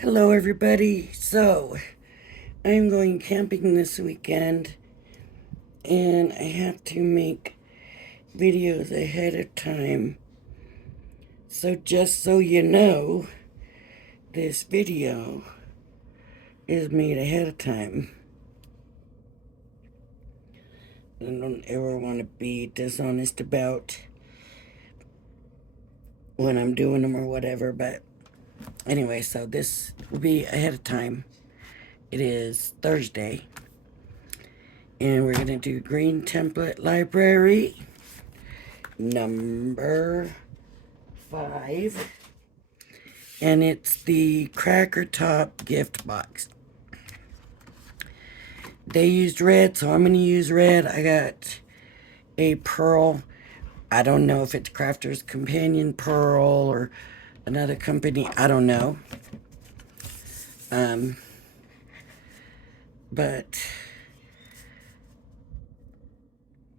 Hello, everybody. So, I'm going camping this weekend, and I have to make videos ahead of time. So, just so you know, this video is made ahead of time. I don't ever want to be dishonest about when I'm doing them or whatever, but anyway, so this will be ahead of time. It is Thursday, and we're going to do Green Template Library number 5, and it's the Cracker Top gift box. They used red, so I'm going to use red. I got a pearl. I don't know if it's Crafter's Companion Pearl or another company. I don't know. But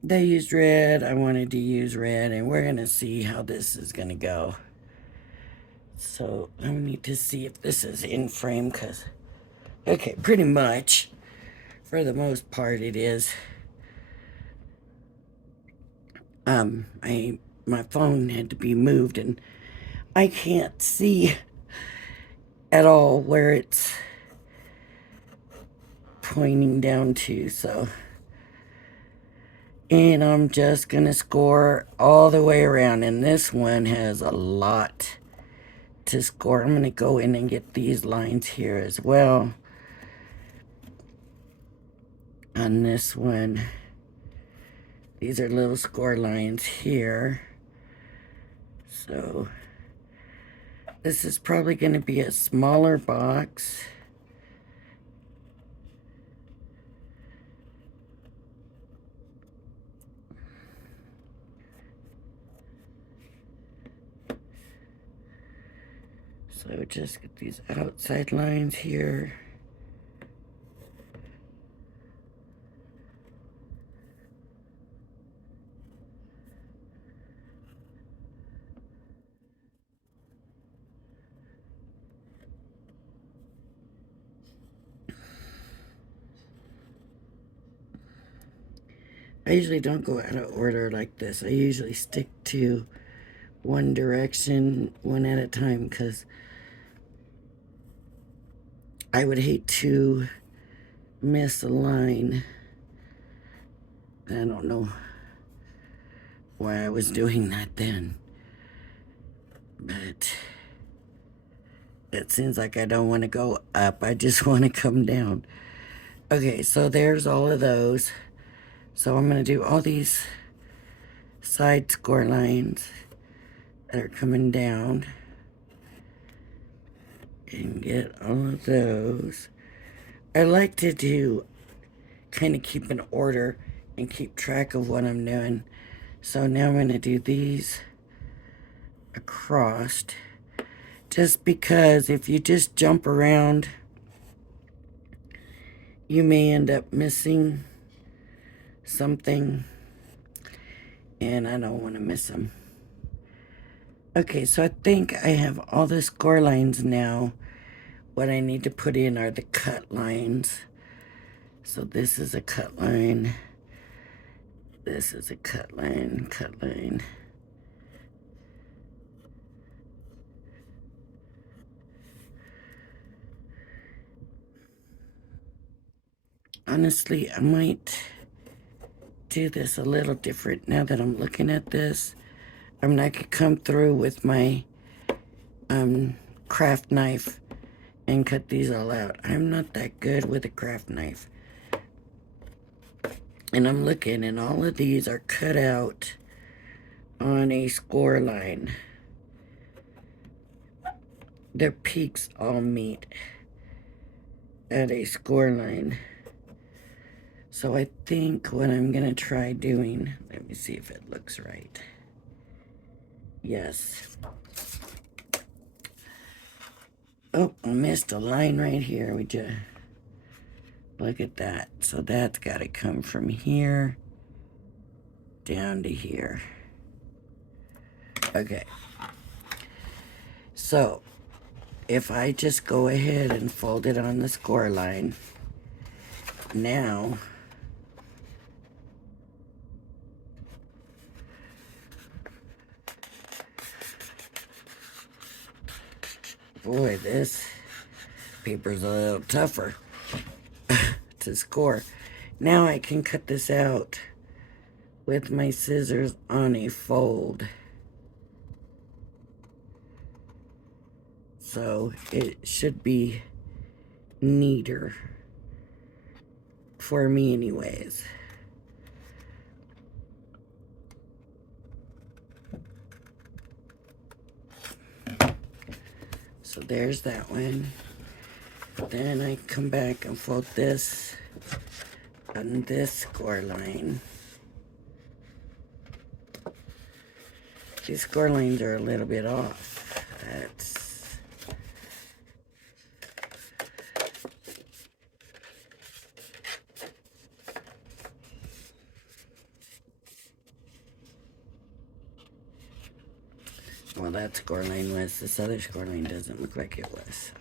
they used red. I wanted to use red, and we're going to see how this is going to go. So I need to see if this is in frame, because, okay, pretty much, for the most part, it is. My phone had to be moved, and I can't see at all where it's pointing down to, so. And I'm just gonna score all the way around, and this one has a lot to score. I'm gonna go in and get these lines here as well. On this one, these are little score lines here. So this is probably going to be a smaller box. So just get these outside lines here. I usually don't go out of order like this. I usually stick to one direction, one at a time, because I would hate to miss a line. I don't know why I was doing that then, but it seems like I don't want to go up. I just want to come down. Okay, so there's all of those. So I'm going to do all these side score lines that are coming down and get all of those. I like to do kind of keep an order and keep track of what I'm doing. So now I'm going to do these across, just because if you just jump around, you may end up missing something, and I don't want to miss them. Okay, so I think I have all the score lines now. What I need to put in are the cut lines. So this is a cut line. This is a cut line, cut line. Honestly, I might do this a little different now that I'm looking at this. I mean, I could come through with my craft knife and cut these all out. I'm not that good with a craft knife. And I'm looking, and all of these are cut out on a score line. Their peaks all meet at a score line. So I think what I'm gonna try doing, let me see if it looks right. Yes. Oh, I missed a line right here. We just look at that. So that's got to come from here down to here. Okay. So if I just go ahead and fold it on the score line, now boy, this paper's a little tougher to score. Now I can cut this out with my scissors on a fold. So it should be neater for me anyways. So there's that one. Then I come back and fold this on this score line. These score lines are a little bit off. Well, that score line was. This other score line doesn't look like it was.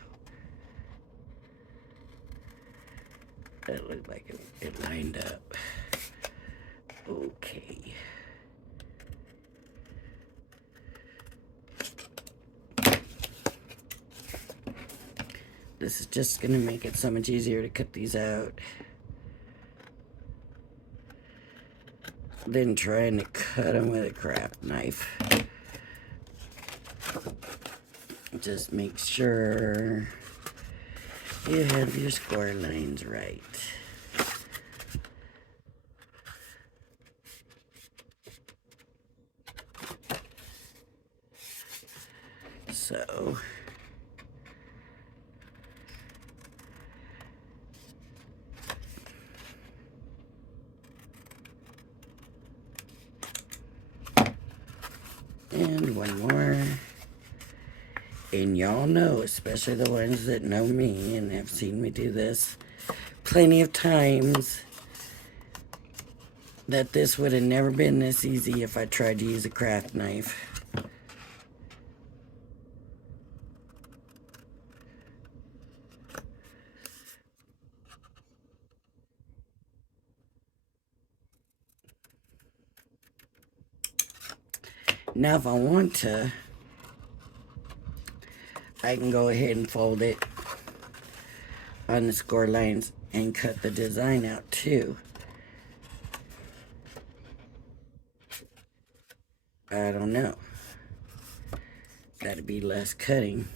It looked like it lined up. Okay. This is just going to make it so much easier to cut these out than trying to cut them with a craft knife. Just make sure you have your score lines right. So and one more. And y'all know, especially the ones that know me and have seen me do this plenty of times, that this would have never been this easy if I tried to use a craft knife. Now if I want to, I can go ahead and fold it on the score lines and cut the design out too. I don't know. That'd be less cutting.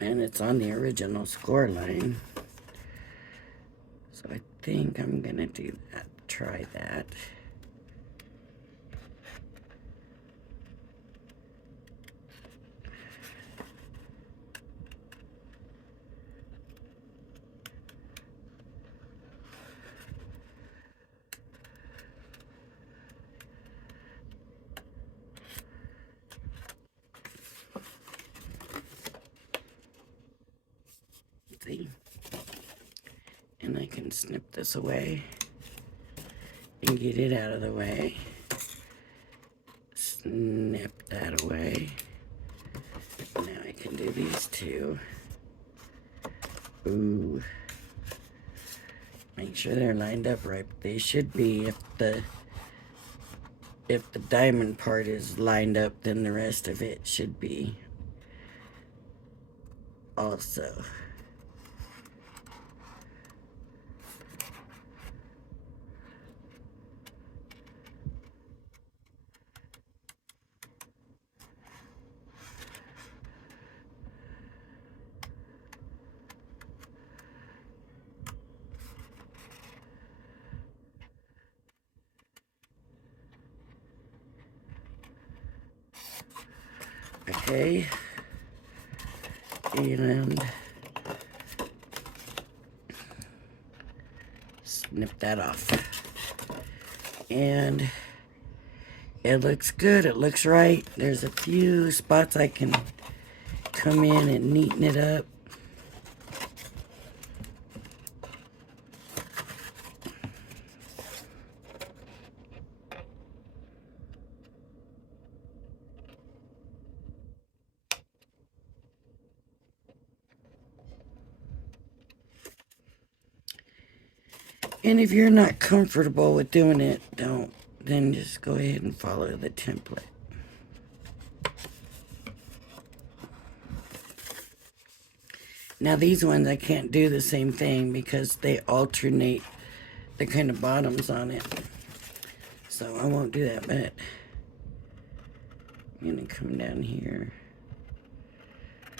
And it's on the original score line. So I think I'm gonna do that. Try that. See? And I can snip this away and get it out of the way. Snip that away. Now I can do these two. Ooh. Make sure they're lined up right. They should be. If the diamond part is lined up, then the rest of it should be also. Okay, and snip that off. And it looks good, it looks right. There's a few spots I can come in and neaten it up. And if you're not comfortable with doing it, don't. Then just go ahead and follow the template. Now these ones I can't do the same thing because they alternate the kind of bottoms on it. So I won't do that, but I'm gonna come down here.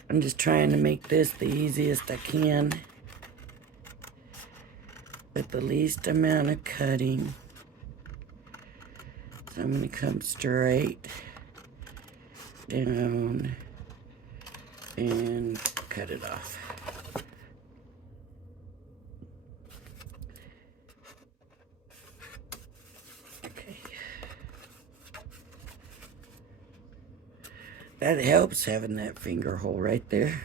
I'm just trying to make this the easiest I can with the least amount of cutting. So I'm gonna come straight down and cut it off. Okay. That helps having that finger hole right there.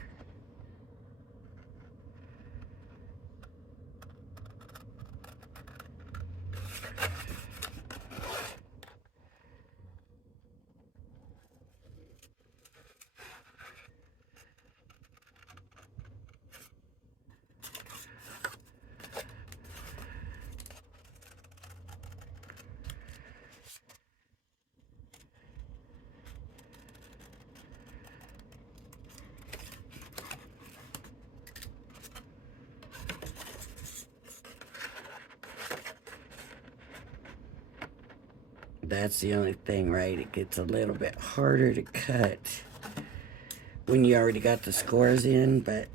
That's the only thing, right? It gets a little bit harder to cut when you already got the scores in, but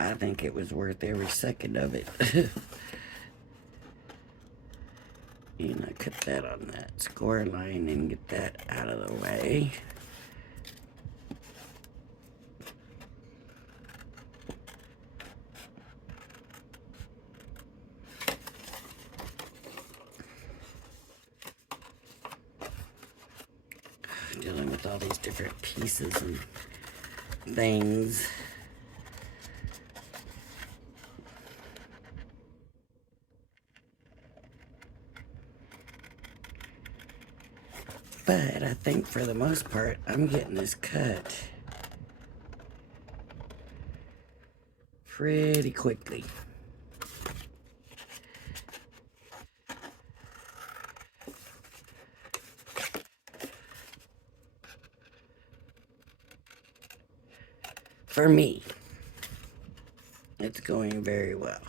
I think it was worth every second of it. And I cut that on that score line and get that out of the way. Dealing with all these different pieces and things. But I think for the most part, I'm getting this cut pretty quickly. For me, it's going very well.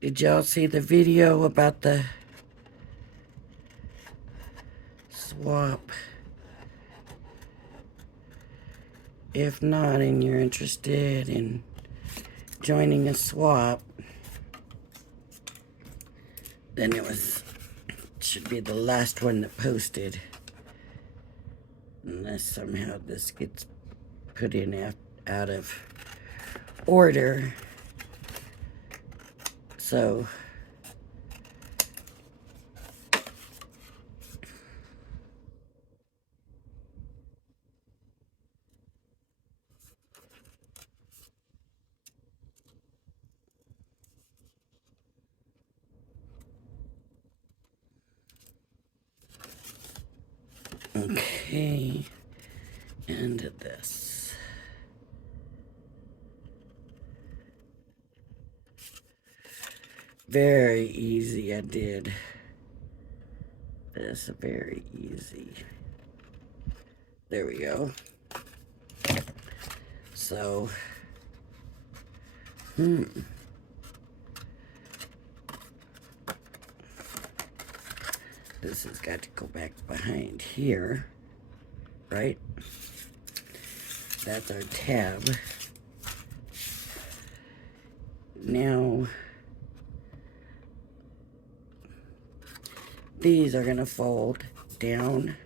Did y'all see the video about the swap? If not, and you're interested in joining a swap, then it should be the last one that posted. Unless somehow this gets put in out of order. So okay, and this. Very easy, I did this very easy. There we go. So, this has got to go back behind here, right? That's our tab. Now, these are gonna fold down.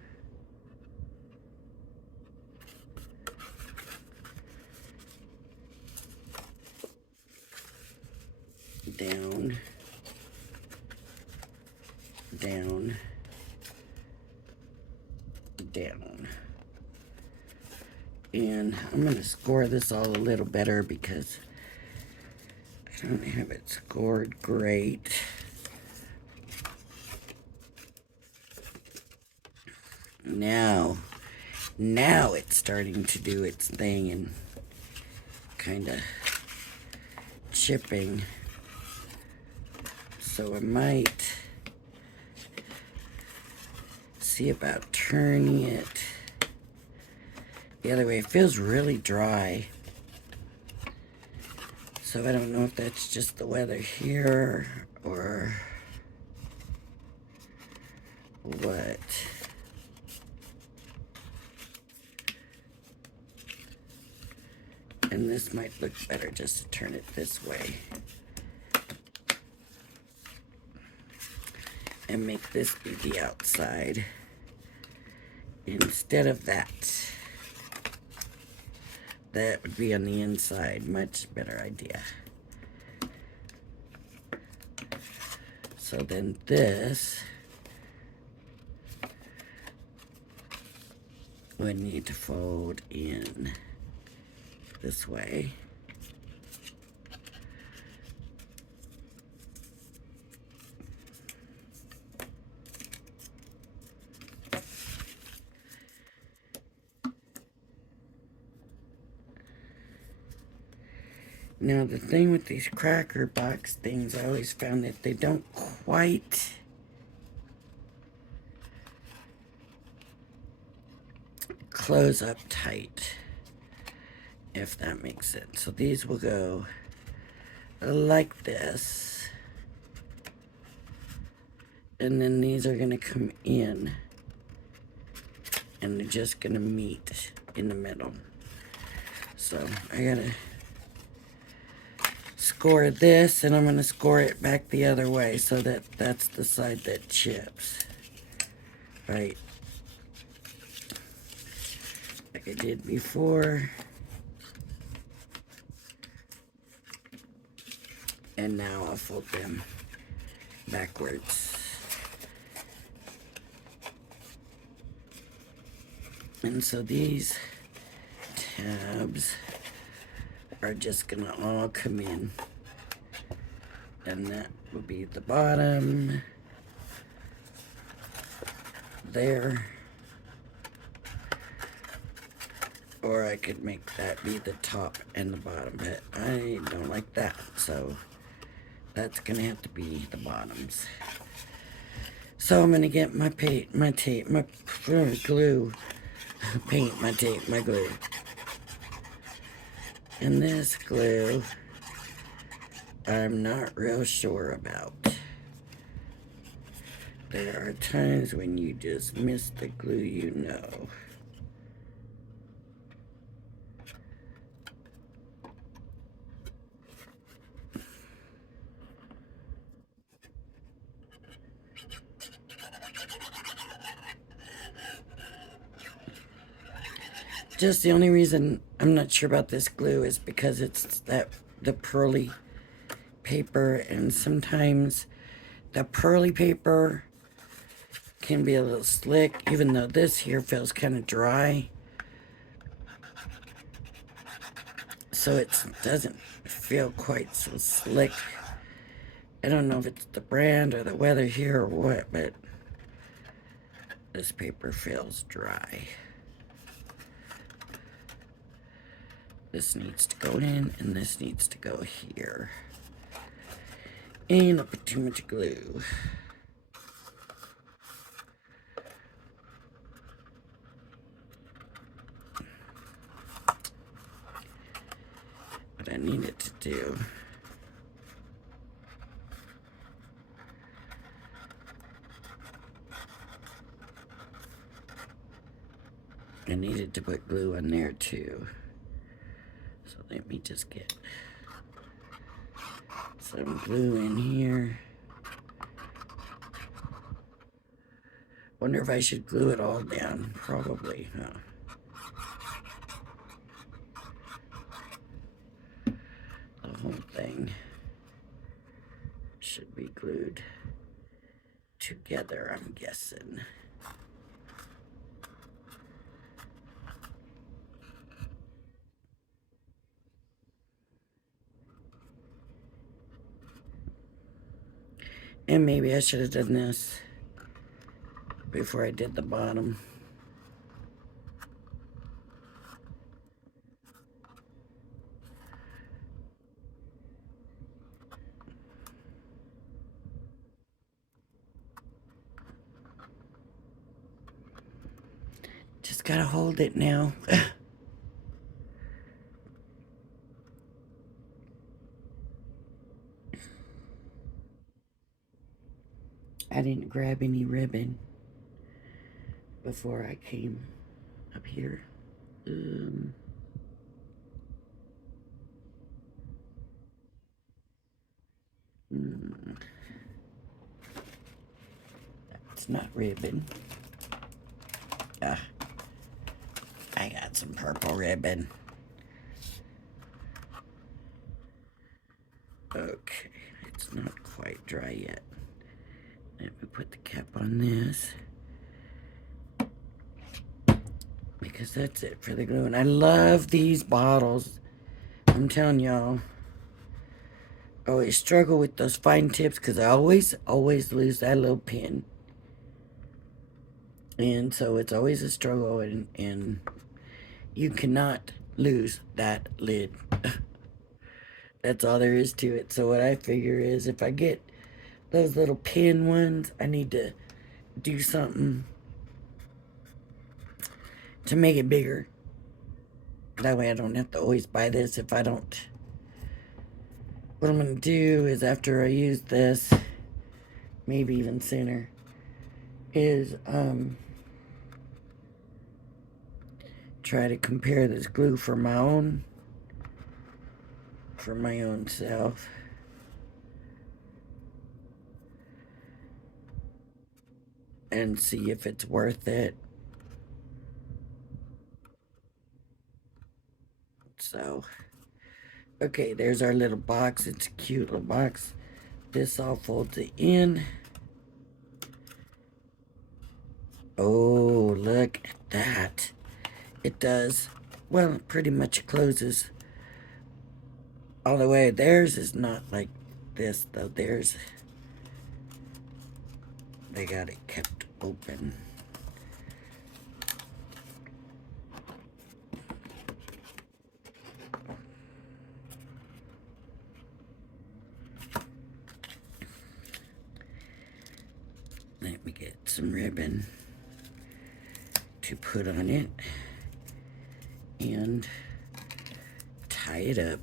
Down. Down. Down. And I'm gonna score this all a little better because I don't have it scored great. Now it's starting to do its thing and kind of chipping. So I might see about turning it the other way. It feels really dry. So I don't know if that's just the weather here or what. And this might look better just to turn it this way. And make this be the outside instead of that. That would be on the inside. Much better idea. So then this would need to fold in this way. Now the thing with these cracker box things, I always found that they don't quite close up tight, if that makes sense. So these will go like this, and then these are gonna come in, and they're just gonna meet in the middle. So I gotta score this, and I'm going to score it back the other way so that that's the side that chips. Right. Like I did before. And now I'll fold them backwards. And so these tabs are just gonna all come in, and that will be the bottom there, or I could make that be the top and the bottom, but I don't like that, so that's gonna have to be the bottoms. So I'm gonna get my paint, my tape, my glue, paint, my tape, my glue. And this glue, I'm not real sure about. There are times when you just miss the glue, you know. Just the only reason I'm not sure about this glue is because it's the pearly paper, and sometimes the pearly paper can be a little slick, even though this here feels kind of dry. So it doesn't feel quite so slick. I don't know if it's the brand or the weather here or what, but this paper feels dry. This needs to go in, and this needs to go here. And I'll put too much glue. What I need it to do I needed to put glue on there too. So let me just get some glue in here. Wonder if I should glue it all down. Probably, huh? The whole thing should be glued together, I'm guessing. And maybe I should have done this before I did the bottom. gotta hold it now. I didn't grab any ribbon before I came up here. It's not ribbon. I got some purple ribbon. Okay, it's not quite dry yet. Let me put the cap on this, because that's it for the glue. And I love these bottles. I'm telling y'all, I always struggle with those fine tips because I always lose that little pin. And so it's always a struggle, and you cannot lose that lid. That's all there is to it. So what I figure is, if I get those little pin ones, I need to do something to make it bigger. That way I don't have to always buy this if I don't. What I'm going to do is, after I use this, maybe even sooner, is try to compare this glue for my own self. And see if it's worth it. So, okay, there's our little box. It's a cute little box. This all folds it in. Oh, look at that. It does, well, pretty much closes all the way. Theirs is not like this, though. Theirs, they got it kept open. Let me get some ribbon to put on it and tie it up.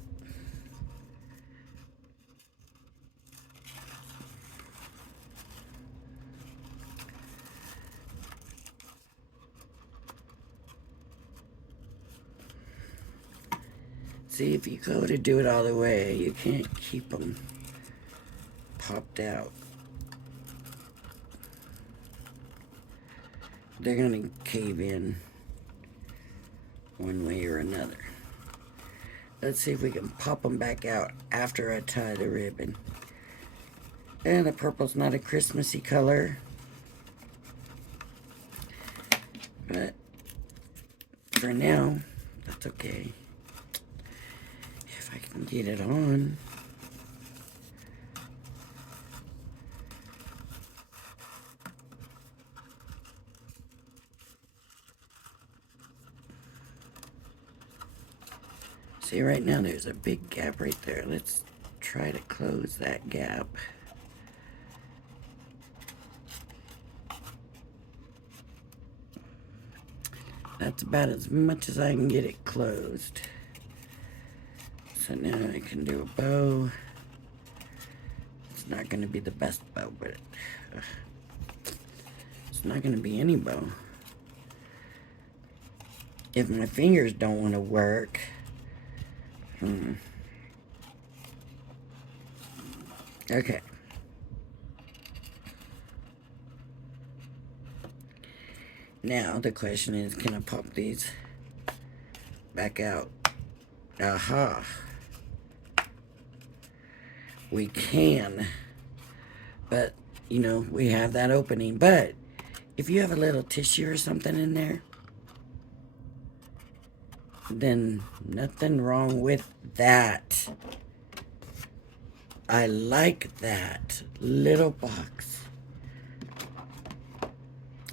See, if you go to do it all the way, you can't keep them popped out. They're gonna cave in one way or another. Let's see if we can pop them back out after I tie the ribbon. And the purple's not a Christmassy color, but for now, that's okay. If I can get it on. See, right now there's a big gap right there. Let's try to close that gap. That's about as much as I can get it closed. So now I can do a bow. It's not going to be the best bow, but it's not going to be any bow. If my fingers don't want to work, okay. Now the question is, can I pop these back out? Aha. We can. But, you know, we have that opening. But if you have a little tissue or something in there, then nothing wrong with that. I like that little box.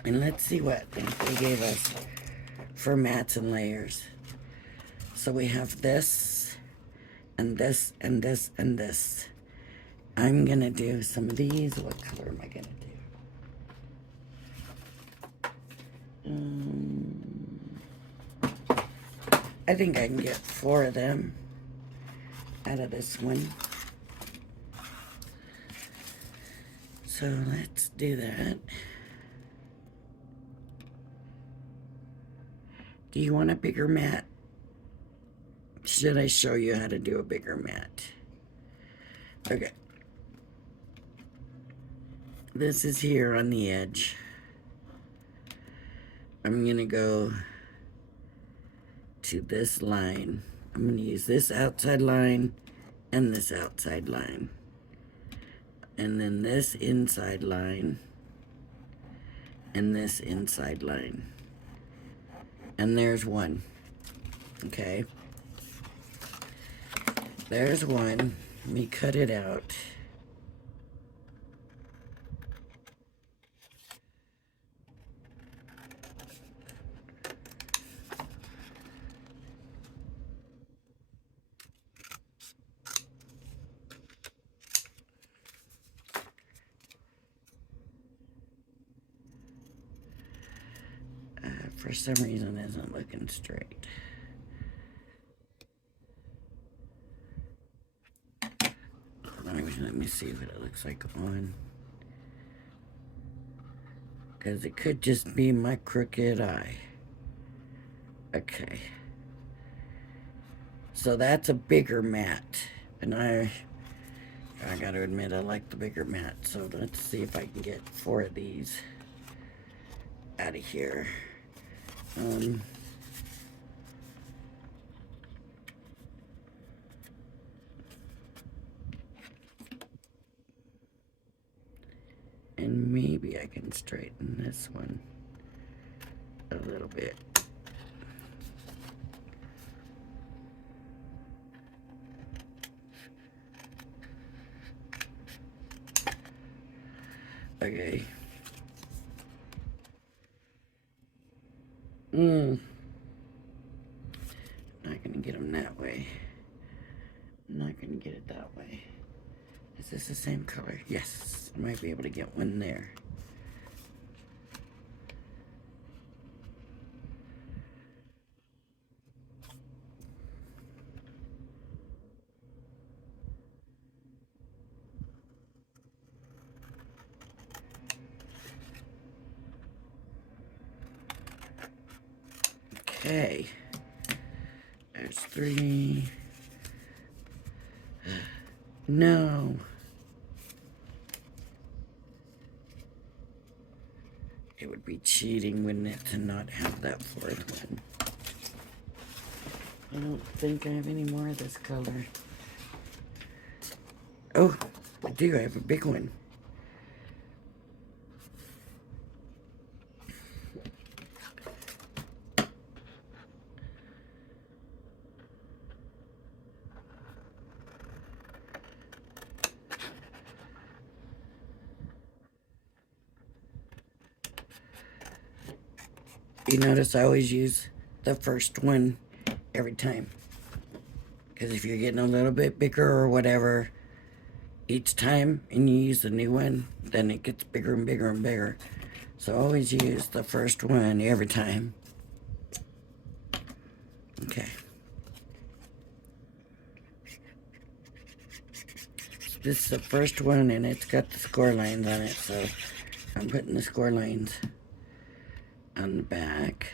And let's see what they gave us for mats and layers. So we have this, and this, and this, and this. I'm gonna do some of these. What color am I gonna do? I think I can get 4 of them out of this one. So let's do that. Do you want a bigger mat? Should I show you how to do a bigger mat? Okay. This is here on the edge. I'm gonna go to this line. I'm gonna use this outside line and this outside line. And then this inside line and this inside line. And there's one. Okay. There's one. Let me cut it out. For some reason, it isn't looking straight. Let me see what it looks like on. Because it could just be my crooked eye. Okay. So that's a bigger mat. And I gotta admit, I like the bigger mat. So let's see if I can get 4 of these out of here. And maybe I can straighten this one a little bit. Okay. Not gonna get them that way. Not gonna get it that way. Is this the same color? Yes. I might be able to get one there. Okay. There's 3. No. It would be cheating, wouldn't it, to not have that 4th one. I don't think I have any more of this color. Oh, I do. I have a big one. You notice I always use the first one every time. Because if you're getting a little bit bigger or whatever each time and you use the new one, then it gets bigger and bigger and bigger. So always use the first one every time. Okay. So this is the first one and it's got the score lines on it, so I'm putting the score lines on the back.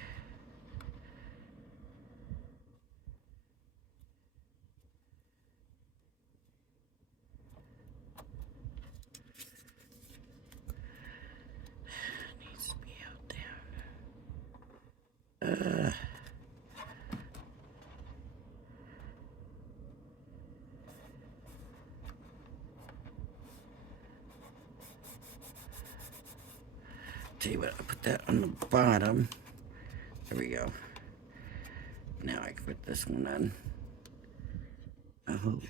Needs to be out there. Tell you what, I'll put that on the bottom. There we go. Now I can put this one on. Oh.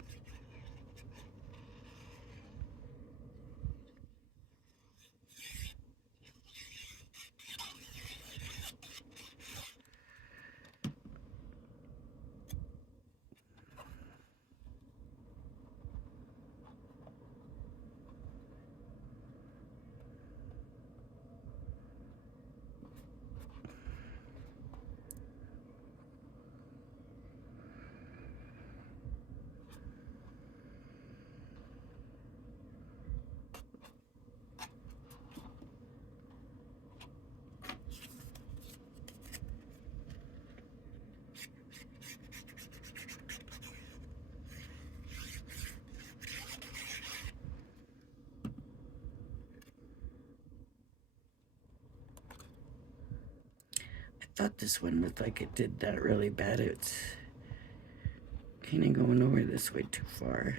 thought this one looked like it did that really bad. It's kind of going over this way too far.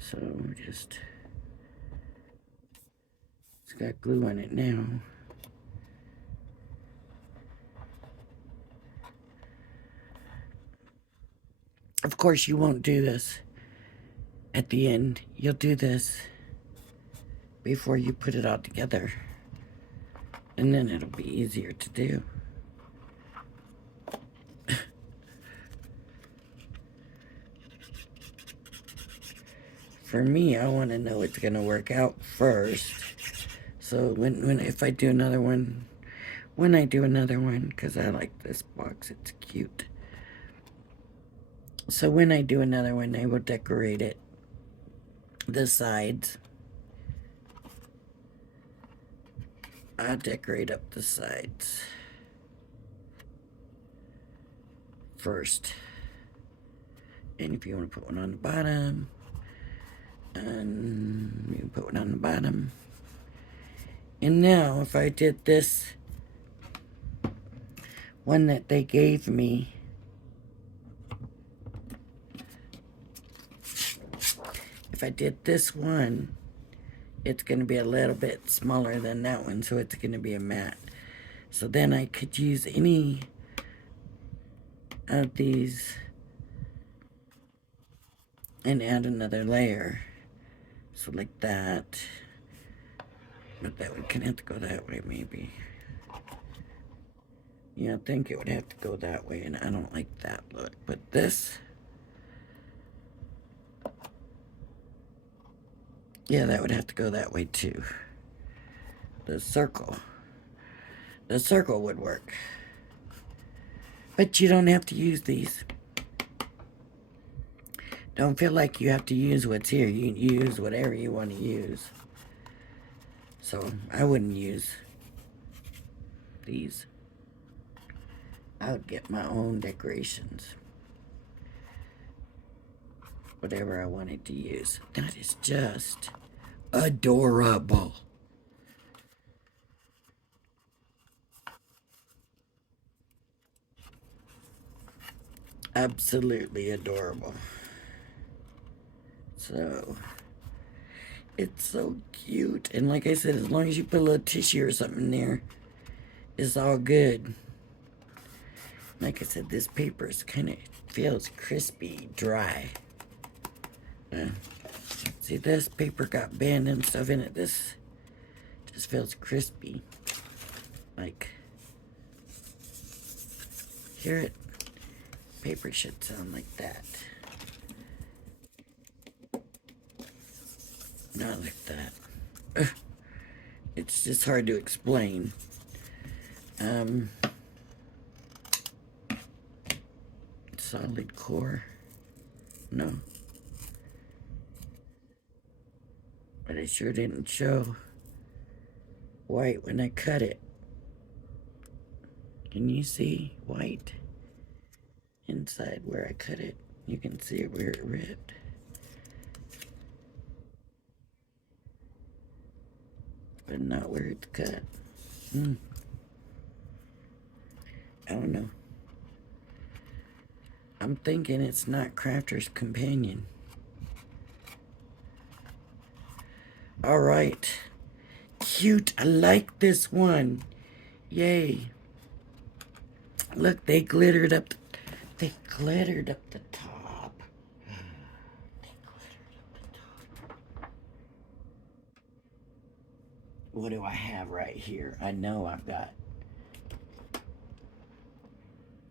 So just, it's got glue on it now. Of course, you won't do this at the end. You'll do this before you put it all together. And then it'll be easier to do. For me, I want to know it's going to work out first. So if I do another one, when I do another one, because I like this box, it's cute. So when I do another one, I will decorate it, the sides. I'll decorate up the sides first. And if you want to put one on the bottom, and you can put one on the bottom. And now, if I did this one that they gave me, if I did this one, it's going to be a little bit smaller than that one, so it's going to be a matte. So then I could use any of these and add another layer. So like that. But that one can have to go that way, maybe. Yeah, I think it would have to go that way, and I don't like that look. But this, yeah, that would have to go that way too. The circle would work. But you don't have to use these. Don't feel like you have to use what's here. You can use whatever you want to use. So I wouldn't use these. I would get my own decorations. Whatever I wanted to use. That is just adorable. Absolutely adorable. So, it's so cute. And like I said, as long as you put a little tissue or something in there, it's all good. Like I said, this paper is kind of feels crispy, dry. See, this paper got band and stuff in it. This just feels crispy. Like, hear it? Paper should sound like that. Not like that. It's just hard to explain. Solid core. No. But it sure didn't show white when I cut it. Can you see white? Inside where I cut it. You can see it where it ripped. But not where it's cut. I don't know. I'm thinking it's not Crafter's Companion. Alright. Cute. I like this one. Yay. Look, they glittered up. They glittered up the top. They glittered up the top. What do I have right here? I know I've got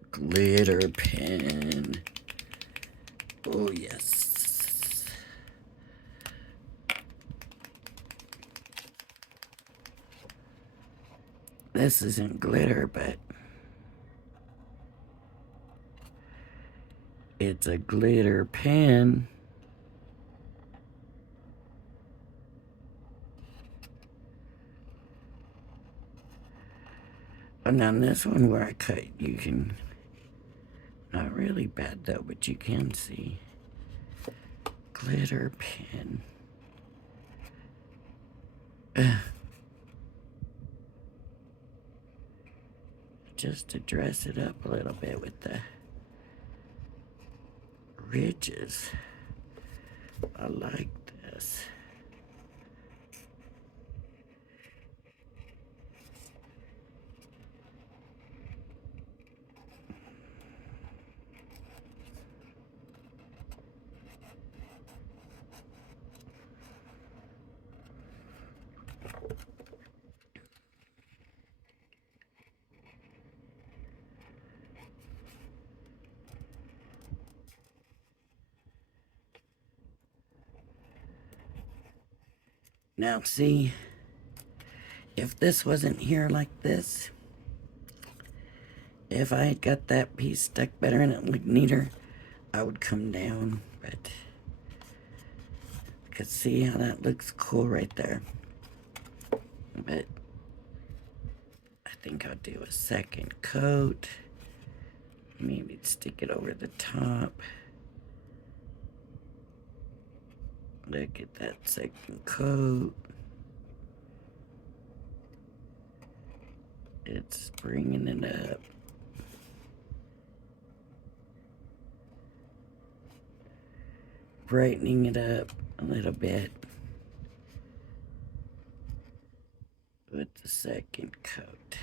glitter pen. Oh, yes. This isn't glitter, but it's a glitter pen. And on this one where I cut, you can, not really bad though, but you can see glitter pen. just to dress it up a little bit with the ridges. I like this. Now see, if this wasn't here like this, if I had got that piece stuck better and it looked neater, I would come down, but you can see how that looks cool right there. But I think I'll do a second coat. Maybe stick it over the top. Look at that second coat. It's bringing it up. Brightening it up a little bit with the second coat.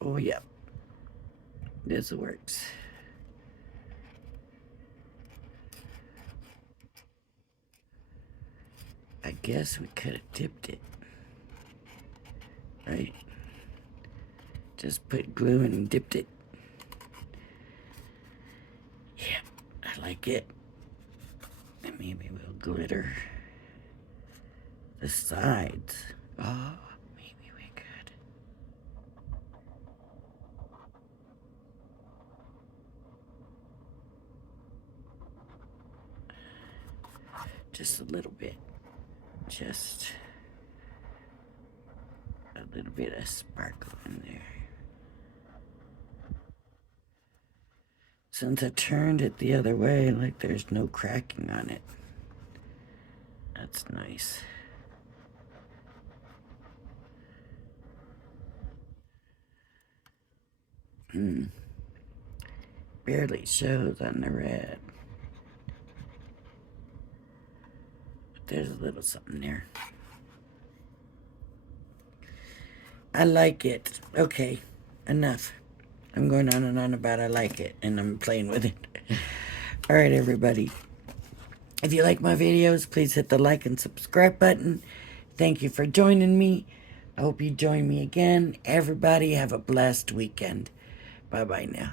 Oh yeah, this works. I guess we could have dipped it, right? Just put glue and dipped it. Yeah, I like it. And maybe we'll glitter the sides. Oh, maybe we could. Just a little bit. Just a little bit of sparkle in there. Since I turned it the other way, like there's no cracking on it. That's nice. Barely shows on the red. But there's a little something there. I like it. Okay, enough. I'm going on and on about I like it, and I'm playing with it. All right, everybody. If you like my videos, please hit the like and subscribe button. Thank you for joining me. I hope you join me again. Everybody have a blessed weekend. Bye-bye now.